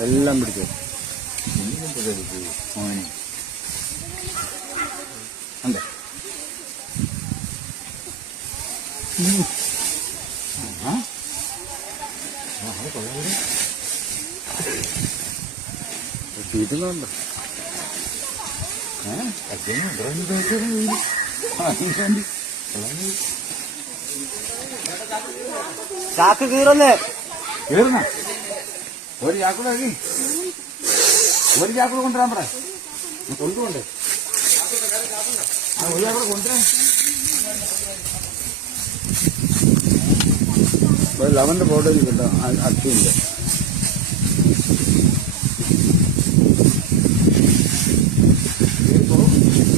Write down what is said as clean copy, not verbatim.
എല്ലാം പിടിച്ചു അതെ തീറ്റുന്നുണ്ടോ ചാക്ക് കീറല്ലേ കീറുന്ന ഒരു ചാക്കൂടെ ഒരു ചാക്കൂടെ കൊണ്ടുവരാൻ പറ കൊണ്ടുപോണ്ടേ ഒരു ചാക്കൂടെ കൊണ്ടുവരാൻ ലവന്റെ ഫോട്ടോ കിട്ടോ അച്ഛൻ്റെ